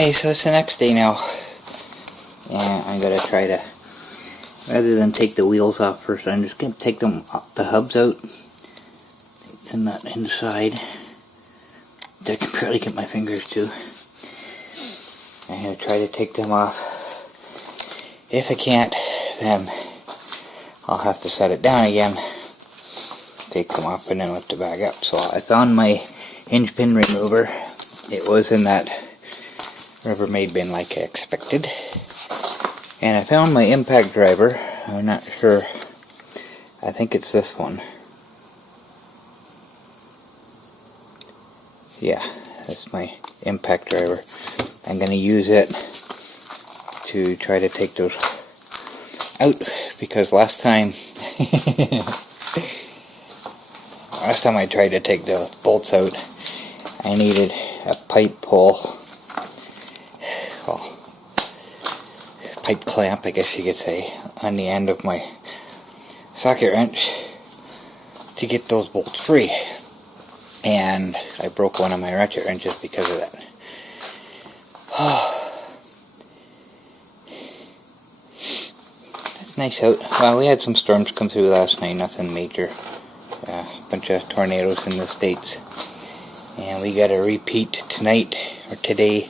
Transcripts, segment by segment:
Okay, so it's the next day now, and I'm gonna try to, rather than take the wheels off first, I'm just gonna take them the hubs out, take the nut inside. I can barely get my fingers to. I'm gonna try to take them off. If I can't, then I'll have to set it down again, take them off, and then lift it back up. So I found my hinge pin remover. It was in that Rubbermaid bin like I expected. And I found my impact driver. I'm not sure. I think it's this one. Yeah, that's my impact driver. I'm going to use it to try to take those out, because last time I tried to take the bolts out, I needed a pipe pull, pipe clamp, I guess you could say, on the end of my socket wrench to get those bolts free. And I broke one of my ratchet wrenches because of that. That's nice out. Well, we had some storms come through last night, nothing major. A bunch of tornadoes in the States. And we got a repeat tonight, or today,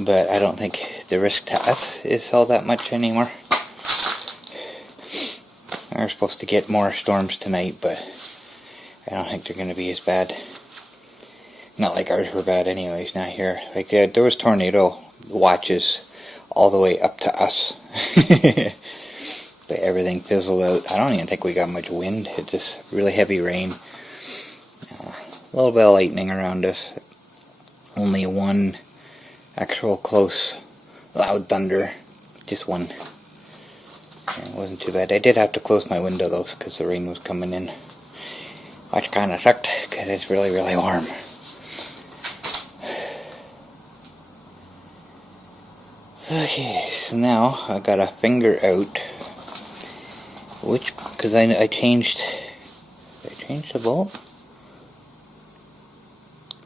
but I don't think the risk to us is all that much anymore. We're supposed to get more storms tonight, but I don't think they're going to be as bad. Not like ours were bad anyways, not here. Like, there was tornado watches all the way up to us. But everything fizzled out. I don't even think we got much wind. It's just really heavy rain. A little bit of lightning around us. Only one actual close loud thunder. Just one. It wasn't too bad. I did have to close my window though, because the rain was coming in. Which kind of sucked, because it's really, really warm. Okay, so now I got a finger out. Which, because I changed the bolt?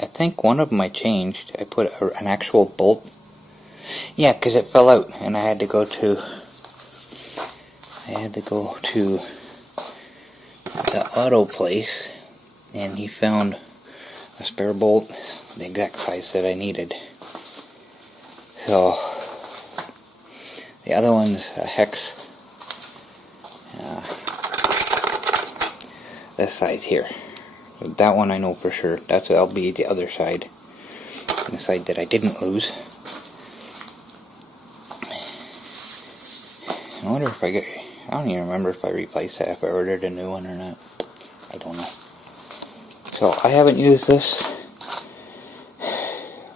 I think one of them I changed. I put an actual bolt. Yeah, because it fell out, and I had to go to the auto place, and he found a spare bolt, the exact size that I needed. So the other one's a hex, this size here. That one I know for sure. That'll be the other side, the side that I didn't lose. I wonder if I don't even remember if I replaced that, if I ordered a new one or not. I don't know. So I haven't used this.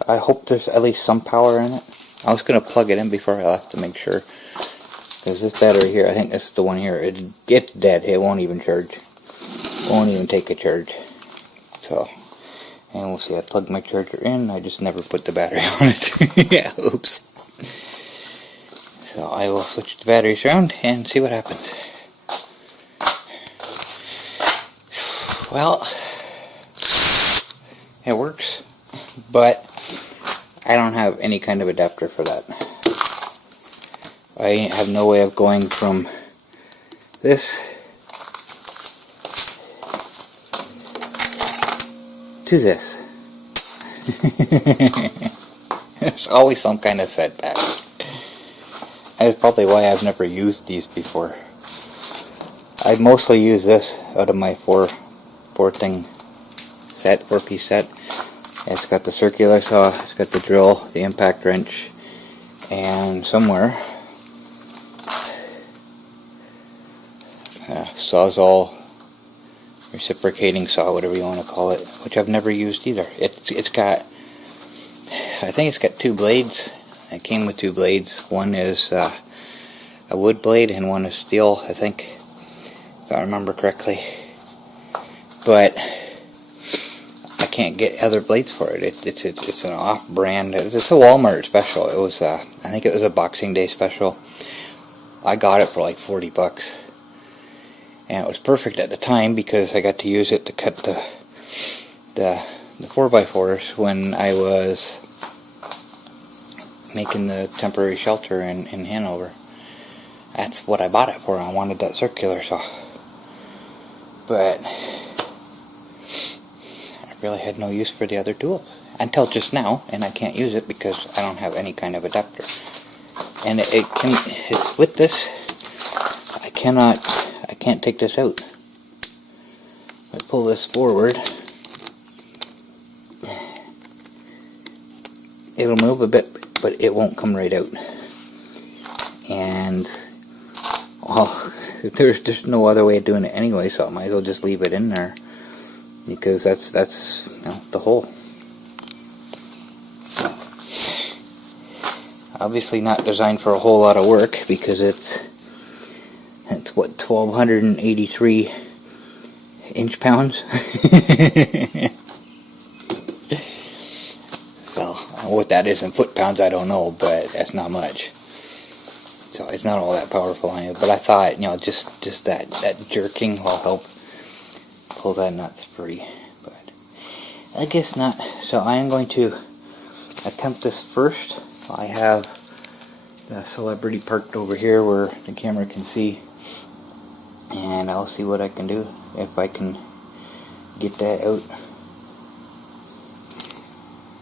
I hope there's at least some power in it. I was going to plug it in before I left to make sure. Because this battery here, I think this is the one here, it's dead. It won't even charge. It won't even take a charge. So, and we'll see. I plugged my charger in. I just never put the battery on it. Yeah, oops. So I will switch the batteries around and see what happens. Well, it works, but I don't have any kind of adapter for that. I have no way of going from this to this. There's always some kind of setback. That's probably why I've never used these before. I mostly use this out of my four-piece set. It's got the circular saw, it's got the drill, the impact wrench, and somewhere Sawzall, reciprocating saw, whatever you want to call it, which I've never used either. It's got, I think it's got two blades. It came with two blades. One is a wood blade and one is steel, I think, if I remember correctly. But I can't get other blades for it. It's an off-brand. It's a Walmart special. It was I think it was a Boxing Day special. I got it for like $40. And it was perfect at the time because I got to use it to cut the 4x4s when I was making the temporary shelter in Hanover. That's what I bought it for. I wanted that circular saw. But I really had no use for the other tools. Until just now, and I can't use it because I don't have any kind of adapter. And it's with this, I can't take this out. If I pull this forward, it'll move a bit, but it won't come right out. And well, there's no other way of doing it anyway, so I might as well just leave it in there, because that's the hole. Obviously not designed for a whole lot of work, because it's what, 1,283 inch-pounds. Well, what that is in foot-pounds I don't know, but that's not much. So it's not all that powerful on it. But I thought, just that jerking will help pull that nuts free. But I guess not. So I am going to attempt this first. I have the Celebrity parked over here where the camera can see, and I'll see what I can do, if I can get that out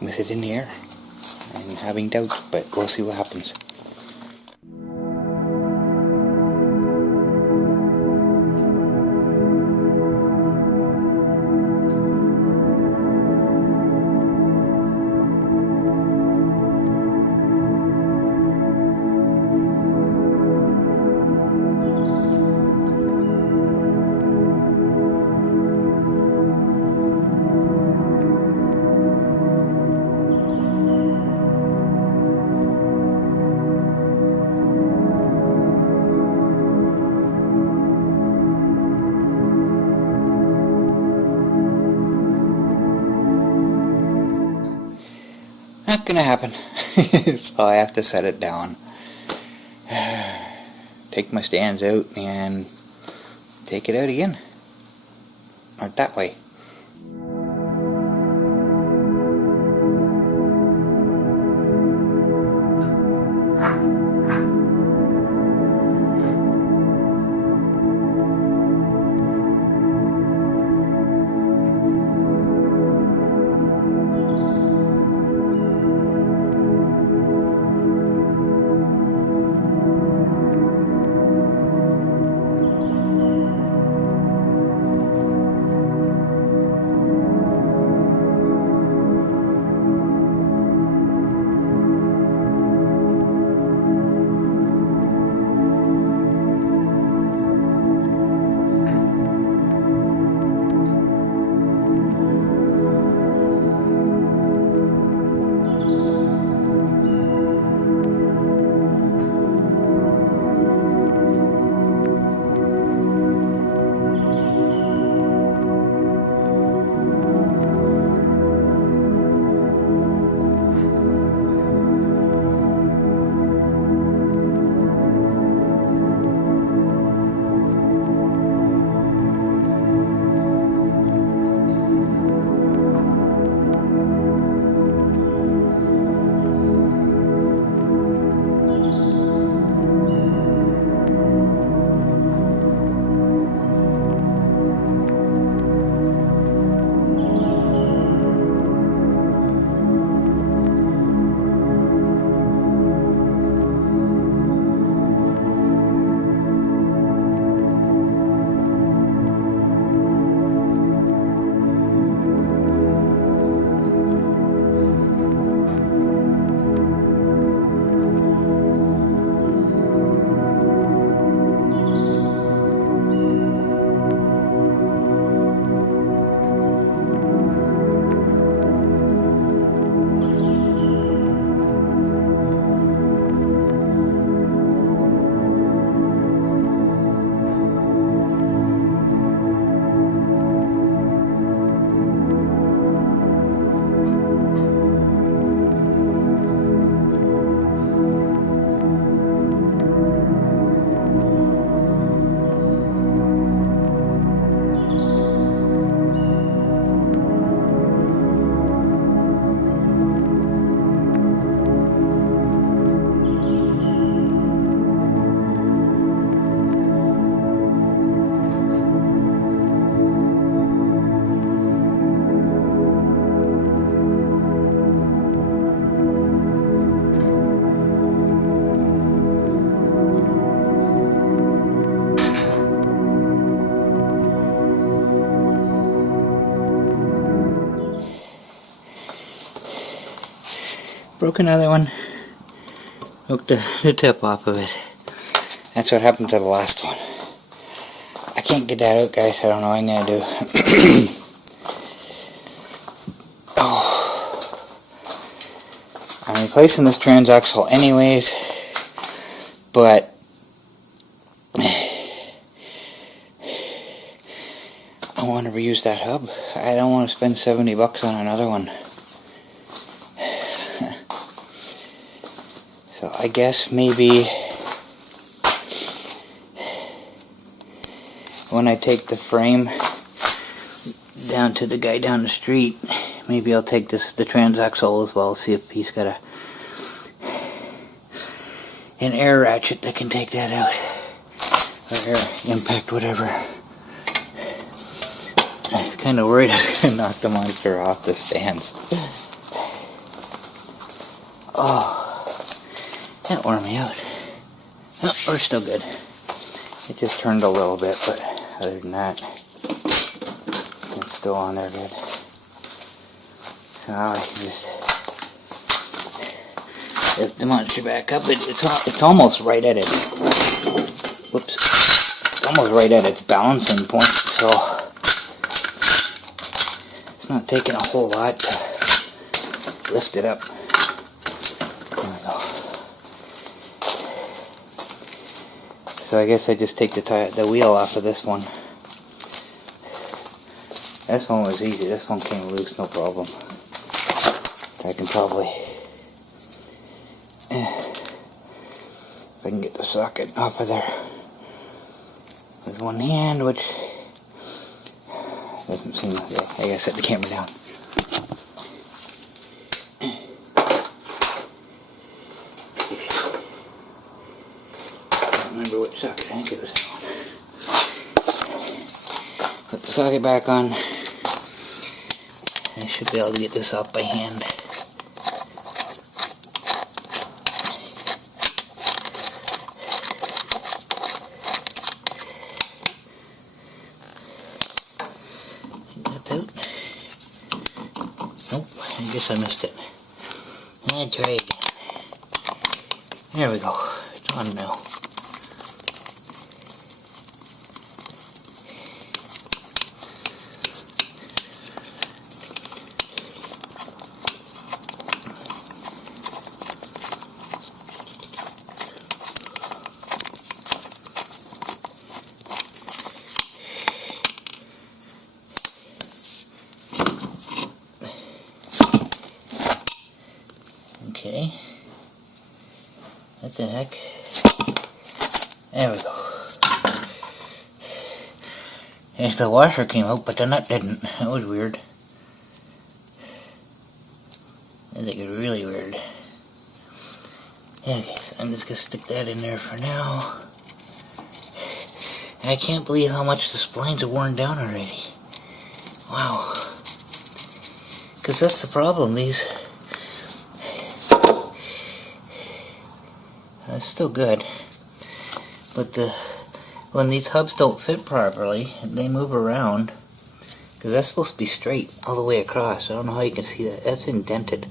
with it in the air. I'm having doubts, but we'll see what happens. Not gonna happen. So I have to set it down, take my stands out, and take it out again. Or that way. broke another one. Broke the tip off of it. That's what happened to the last one. I can't get that out, guys. I don't know what I'm going to do. Oh. I'm replacing this transaxle anyways, but I want to reuse that hub. I don't want to spend $70 on another one. So I guess maybe when I take the frame down to the guy down the street, maybe I'll take the transaxle as well, see if he's got an air ratchet that can take that out, or air impact, whatever. I was kind of worried I was going to knock the monster off the stands. Oh, that wore me out. Oh, we're still good. It just turned a little bit, but other than that, it's still on there good. So now I can just lift the monster back up. It's almost right at its, whoops, it's almost right at its balancing point, so it's not taking a whole lot to lift it up. There we go. So I guess I just take the wheel off of this one. This one was easy. This one came loose, no problem. I can probably, if I can get the socket off of there with one hand, which doesn't seem like it. I gotta set the camera down. I don't remember which socket. I think it was that one. Put the socket back on. I should be able to get this off by hand. Nope, I guess I missed it. I'll try again. There we go. It's on now. Okay, what the heck? There we go. Yes, the washer came out, but the nut didn't. That was weird. I think it's really weird. Okay, so I'm just going to stick that in there for now. And I can't believe how much the splines are worn down already. Wow. Because that's the problem, these... It's still good, but when these hubs don't fit properly, they move around, because that's supposed to be straight all the way across. I don't know how you can see that. That's indented,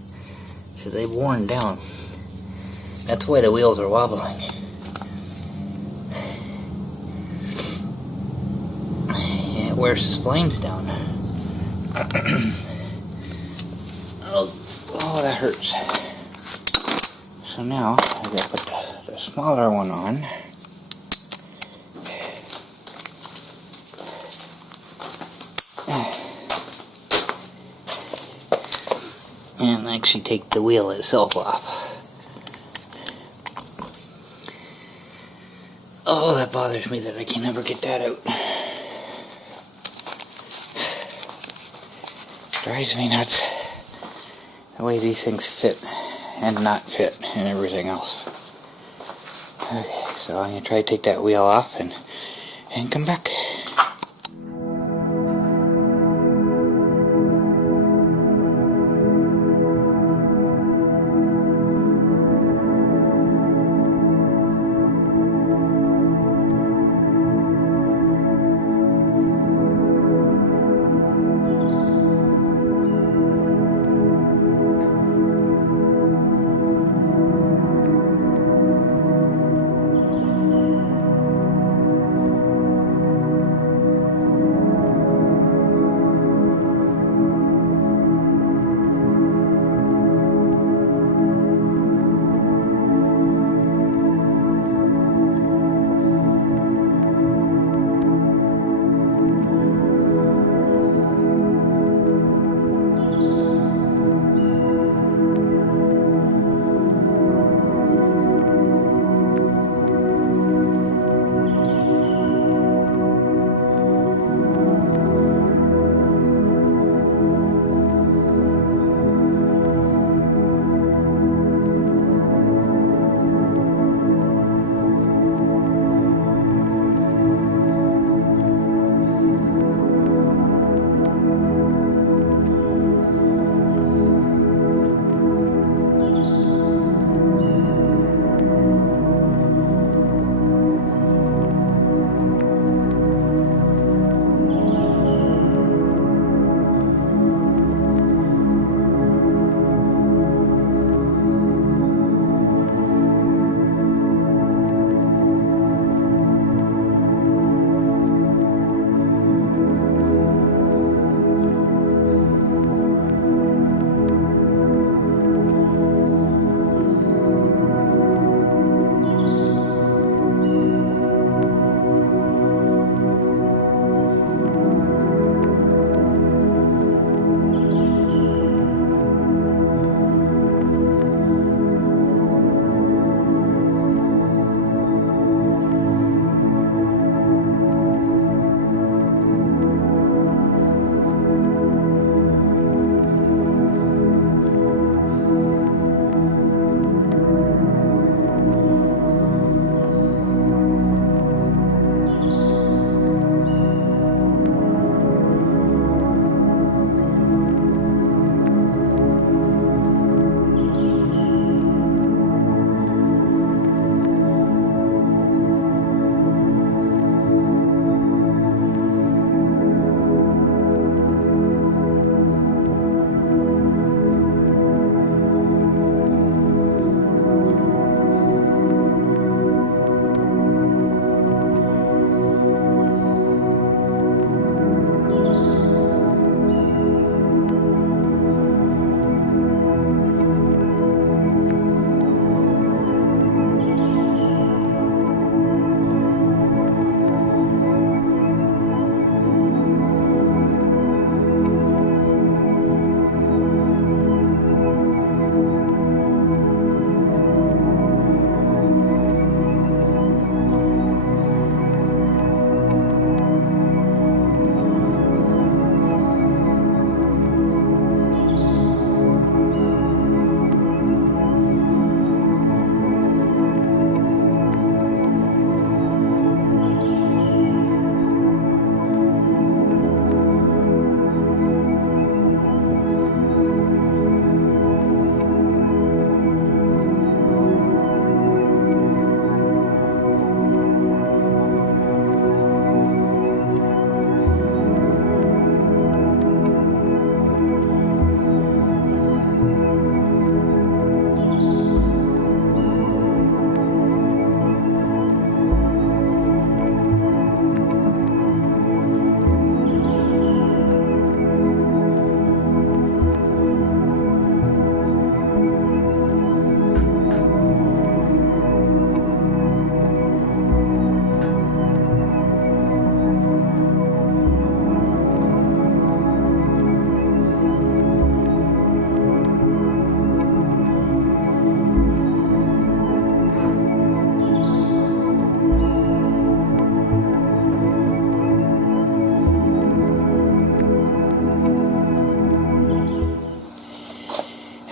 so they've worn down. That's why the wheels are wobbling. And it wears the splines down. Oh, that hurts. So now I gotta put the smaller one on. And actually take the wheel itself off. Oh, that bothers me that I can never get that out. Drives me nuts the way these things fit and not fit and everything else. Okay, so I'm going to try to take that wheel off and come back.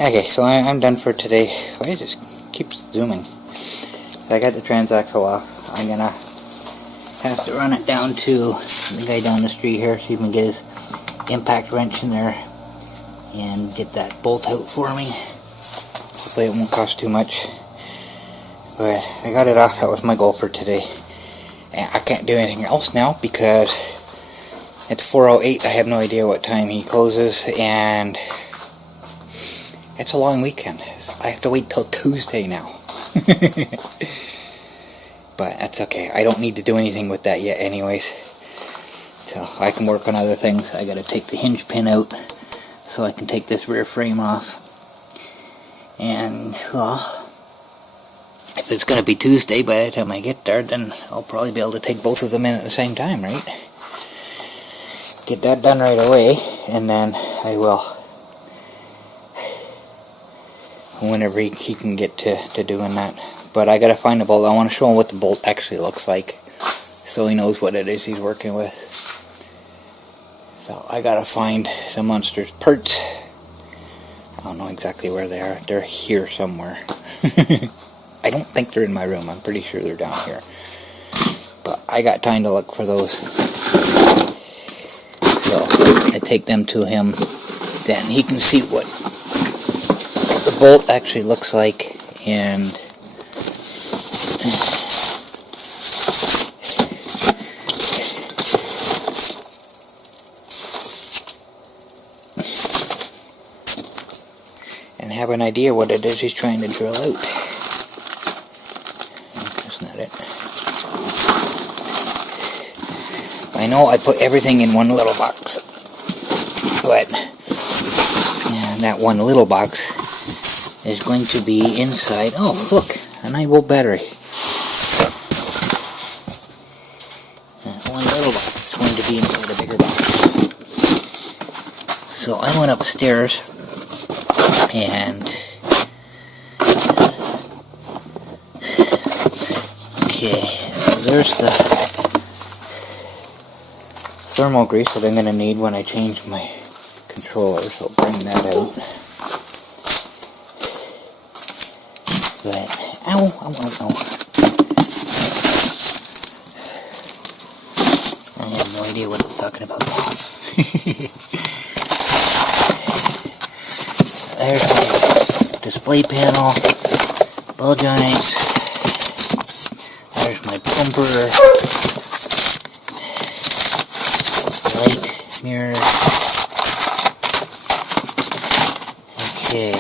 Okay, so I'm done for today. Why it just keeps zooming? So I got the transaxle off. I'm gonna have to run it down to the guy down the street here so he can get his impact wrench in there and get that bolt out for me. Hopefully it won't cost too much. But I got it off. That was my goal for today. And I can't do anything else now because it's 4:08. I have no idea what time he closes, and it's a long weekend. I have to wait till Tuesday now. But that's okay. I don't need to do anything with that yet anyways. So I can work on other things. I gotta take the hinge pin out so I can take this rear frame off. And, well, if it's gonna be Tuesday by the time I get there, then I'll probably be able to take both of them in at the same time, right? Get that done right away, and then I will, whenever he can get to doing that. But I gotta find the bolt. I want to show him what the bolt actually looks like, so he knows what it is he's working with. So I gotta find the monster's parts. I don't know exactly where they are. They're here somewhere. I don't think they're in my room. I'm pretty sure they're down here. But I got time to look for those. So I take them to him. Then he can see what the bolt actually looks like. And have an idea what it is he's trying to drill out. That's not it. I know I put everything in one little box, but that one little box is going to be inside. Oh, look, a 9-volt battery. That one little box is going to be inside a bigger box. So I went upstairs. And okay, so there's the thermal grease that I'm going to need when I change my controller, so I'll bring that out. But, ow. I have no idea what I'm talking about. There's my display panel, ball joints, there's my bumper, light, mirror. Okay,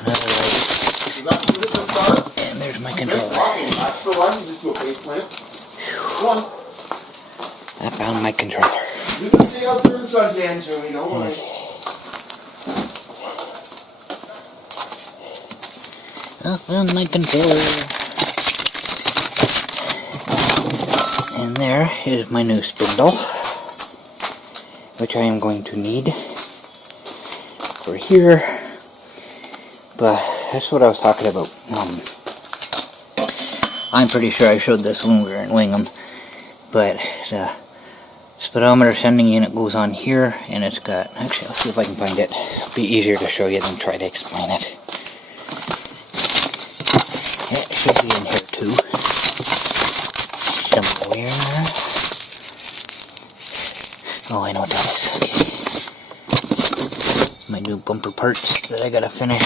another light, and there's my controller. I found my controller. You can see how it turns on the engine, you know. I found my controller. And there is my new spindle, which I am going to need for here. But that's what I was talking about. I'm pretty sure I showed this when we were in Wingham, but the speedometer sending unit goes on here, and it's got, actually let's see if I can find it. It'll be easier to show you than try to explain it. It should be in here too, somewhere. Oh, I know what that is. Okay, my new bumper parts that I gotta finish.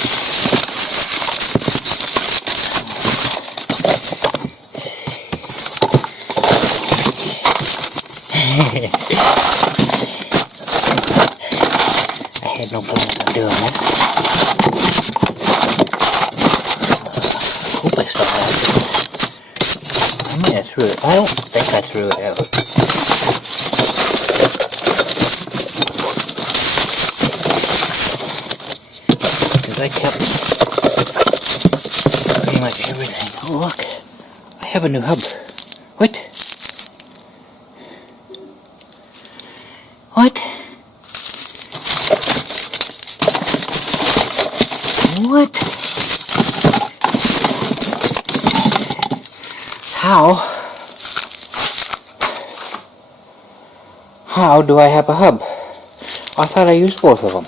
I had no plans on doing that. I hope I still have it. I might have threw it. I don't think I threw it out. Because I kept pretty much everything. Oh, look. I have a new hub. What? What? What? How do I have a hub? I thought I used both of them.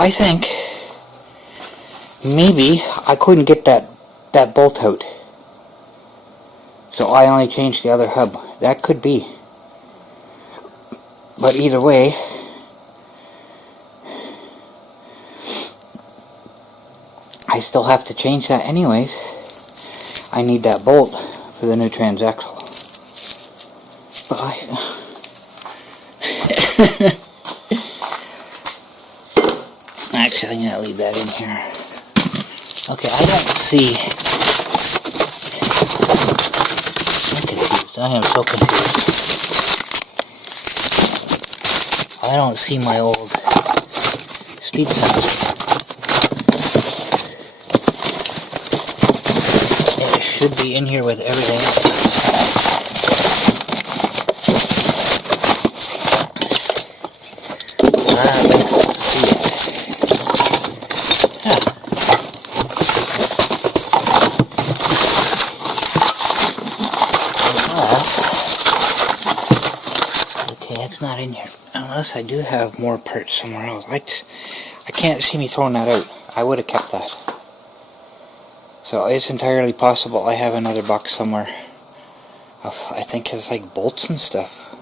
I think maybe I couldn't get that bolt out, so I only changed the other hub. That could be. But either way, I still have to change that anyways. I need that bolt for the new Transaxle. But actually, I'm going to leave that in here. Okay, I don't see... I am so confused. I don't see my old speed sensor. It should be in here with everything. It's not in here, unless I do have more parts somewhere else. I can't see me throwing that out. I would have kept that. So it's entirely possible I have another box somewhere of, I think it's like bolts and stuff.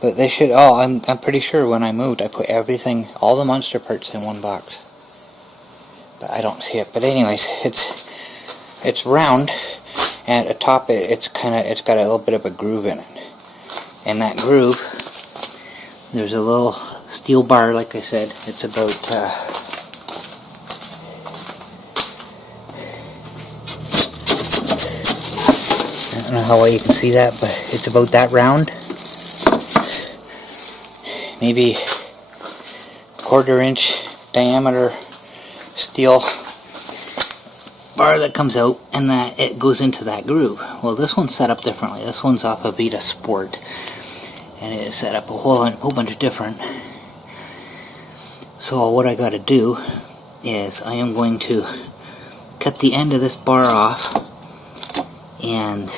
But they should, I'm pretty sure when I moved I put everything, all the monster parts in one box. But I don't see it. But anyways, it's round, and at the top it's got a little bit of a groove in it. In that groove, there's a little steel bar, like I said. It's about, I don't know how well you can see that, but it's about that round. Maybe 1/4 inch diameter steel bar that comes out, and that it goes into that groove. Well, this one's set up differently. This one's off of Vita Sport, and it is set up a whole bunch of different. So what I got to do is I am going to cut the end of this bar off and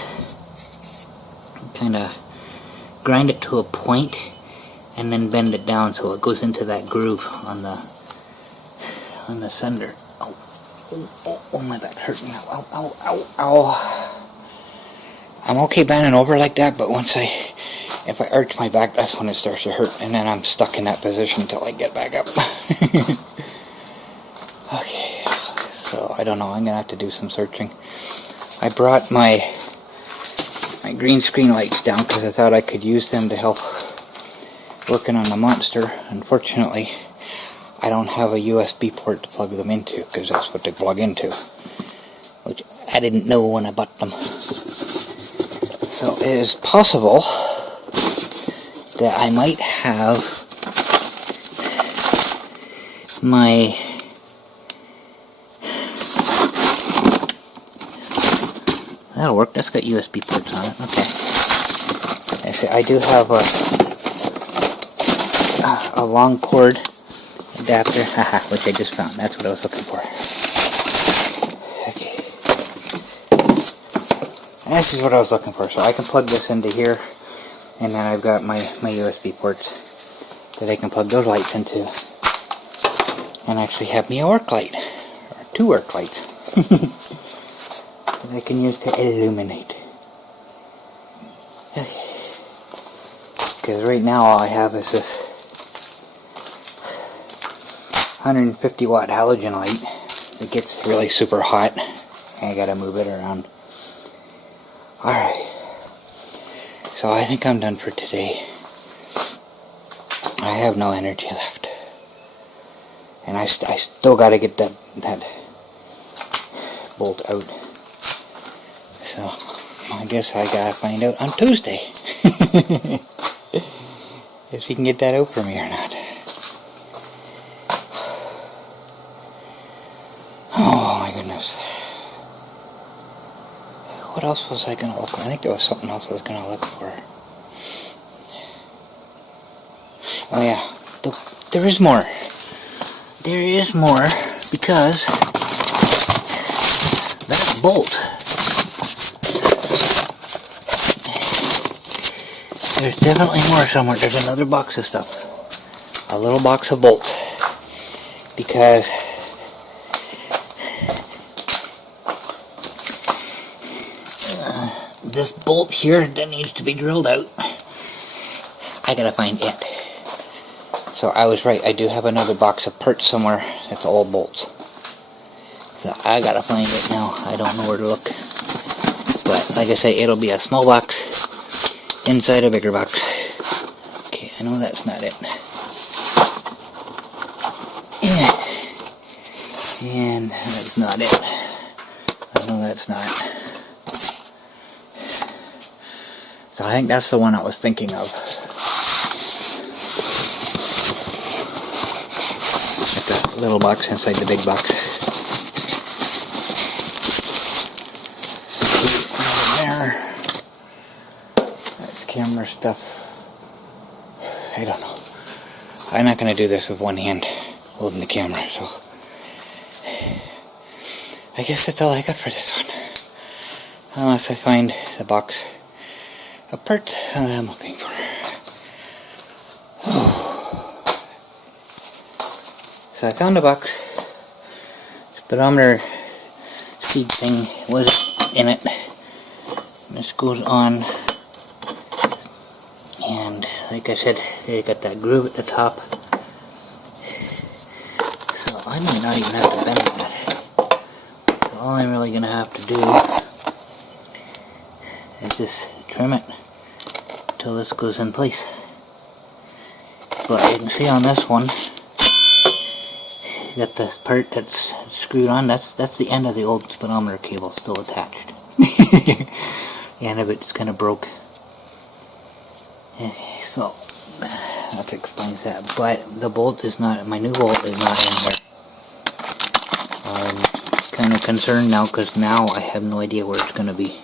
kind of grind it to a point, and then bend it down so it goes into that groove on the sender. Oh, my back hurting now. Ow. I'm okay bending over like that, but if I arch my back, that's when it starts to hurt, and then I'm stuck in that position until I get back up. Okay, so I don't know, I'm going to have to do some searching. I brought my green screen lights down because I thought I could use them to help working on the monster. Unfortunately, I don't have a USB port to plug them into, because that's what they plug into, which I didn't know when I bought them. So it is possible that I might have my that'll work. That's got USB ports on it. Okay. I do have a long cord adapter, which I just found. That's what I was looking for. Okay. This is what I was looking for. So I can plug this into here, and then I've got my USB ports that I can plug those lights into, and actually have me a work light, or 2 work lights, that I can use to illuminate. Because right now all I have is this 150 watt halogen light. It gets really super hot, and I gotta move it around. Alright, so I think I'm done for today. I have no energy left, and I still gotta get that bolt out. So I guess I gotta find out on Tuesday if he can get that out for me or not. Oh my goodness. What else was I going to look for? I think there was something else I was going to look for. Oh yeah, there is more. There is more, because that bolt, there's definitely more somewhere. There's another box of stuff. A little box of bolts. Because this bolt here that needs to be drilled out, I gotta find it. So I was right, I do have another box of parts somewhere that's all bolts. So I gotta find it now. I don't know where to look. But like I say, it'll be a small box inside a bigger box. Okay, I know that's not it. And that's not it. I know that's not. So I think that's the one I was thinking of. That's the little box inside the big box. There. That's camera stuff. I don't know. I'm not going to do this with one hand holding the camera, so I guess that's all I got for this one. Unless I find the box of parts that I'm looking for. So I found a box. Speedometer speed thing was in it. This goes on. And like I said, you got that groove at the top. So I might not even have to bend that. All I'm really going to have to do is just trim it until this goes in place. But you can see on this one, you got this part that's screwed on. That's the end of the old speedometer cable still attached. The end of it's kind of broke. So that explains that. But the bolt is not, my new bolt is not in here. Kind of concerned now, because now I have no idea where it's going to be.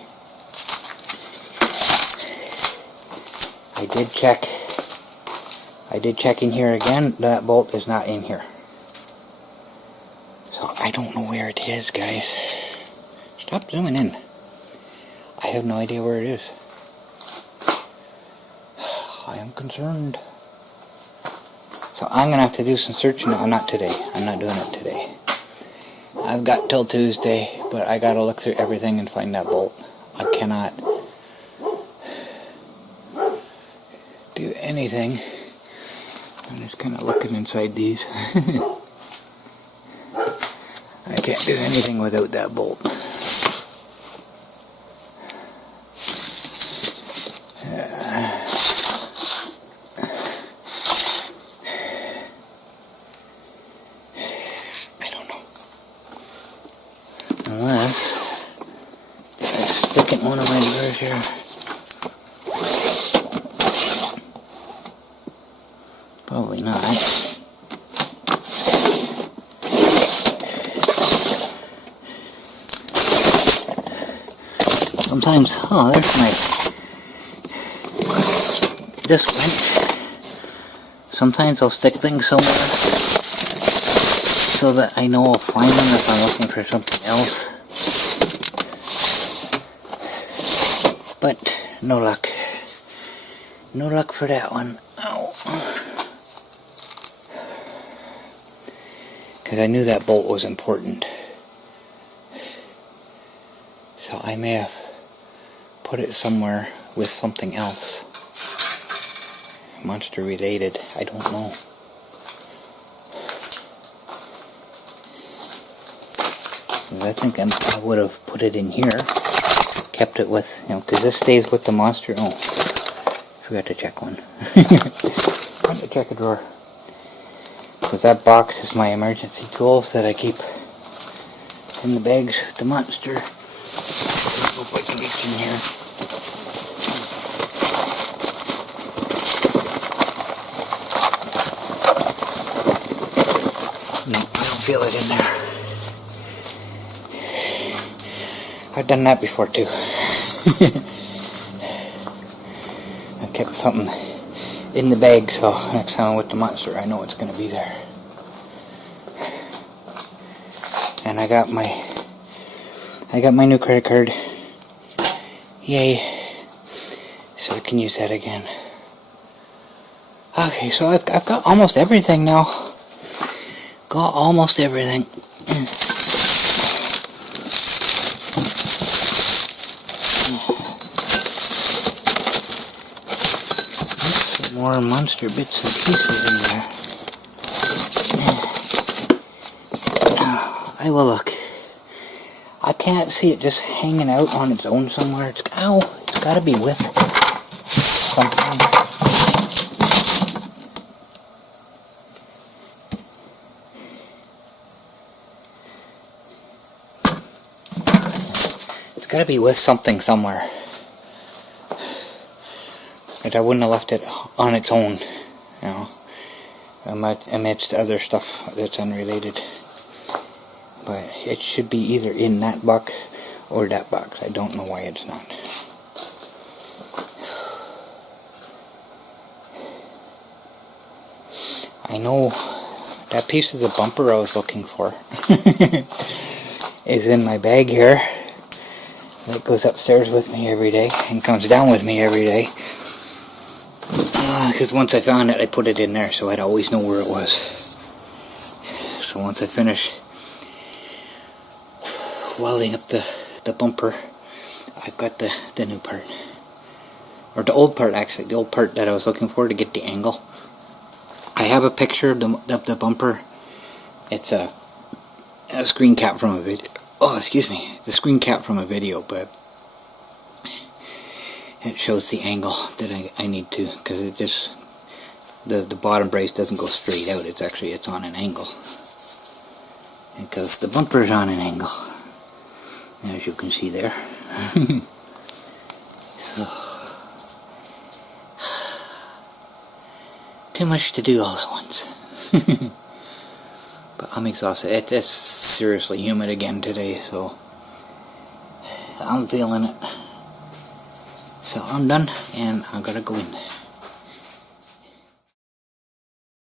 I did check in here again. That bolt is not in here. So I don't know where it is, guys. Stop zooming in. I have no idea where it is. I am concerned. So I'm going to have to do some searching. No, not today. I'm not doing it today. I've got till Tuesday, but I gotta look through everything and find that bolt. I cannot do anything. I'm just kind of looking inside these. I can't do anything without that bolt. Unless I stick in one of my drawers here. Probably not. Sometimes, oh, there's this one. Sometimes I'll stick things somewhere so that I know I'll find them if I'm looking for something else. But no luck. No luck for that one. Ow. Because I knew that bolt was important. So I may have put it somewhere with something else. Monster related. I don't know. I think I would have put it in here. Kept it with, because this stays with the monster. Oh, forgot to check one. Forgot to check a drawer. Because that box is my emergency tools that I keep in the bags with the monster. Hope I can get in here. I can feel it in there. I've done that before too. I kept something in the bag, so next time I'm with the monster, I know it's going to be there. And I got my new credit card. Yay! So I can use that again. Okay, so I've got almost everything now. Got almost everything. Some more monster bits and pieces in there. I will look. I can't see it just hanging out on its own somewhere. It's got to be with something. It's got to be with something somewhere. And I wouldn't have left it on its own, you know, amidst other stuff that's unrelated. But it should be either in that box or that box. I don't know why it's not. I know that piece of the bumper I was looking for is in my bag here. It goes upstairs with me every day and comes down with me every day. Because once I found it, I put it in there so I'd always know where it was. So once I finish welding up the bumper, I've got the new part. Or the old part, actually. The old part that I was looking for to get the angle. I have a picture of the bumper. It's a screen cap from a video. Oh, excuse me. The screen cap from a video, but it shows the angle that I need to, because it just, the bottom brace doesn't go straight out. It's on an angle. Because the bumper's on an angle, as you can see there. So, too much to do all at once. But I'm exhausted. It's seriously humid again today, so I'm feeling it. So I'm done, and I gotta go in.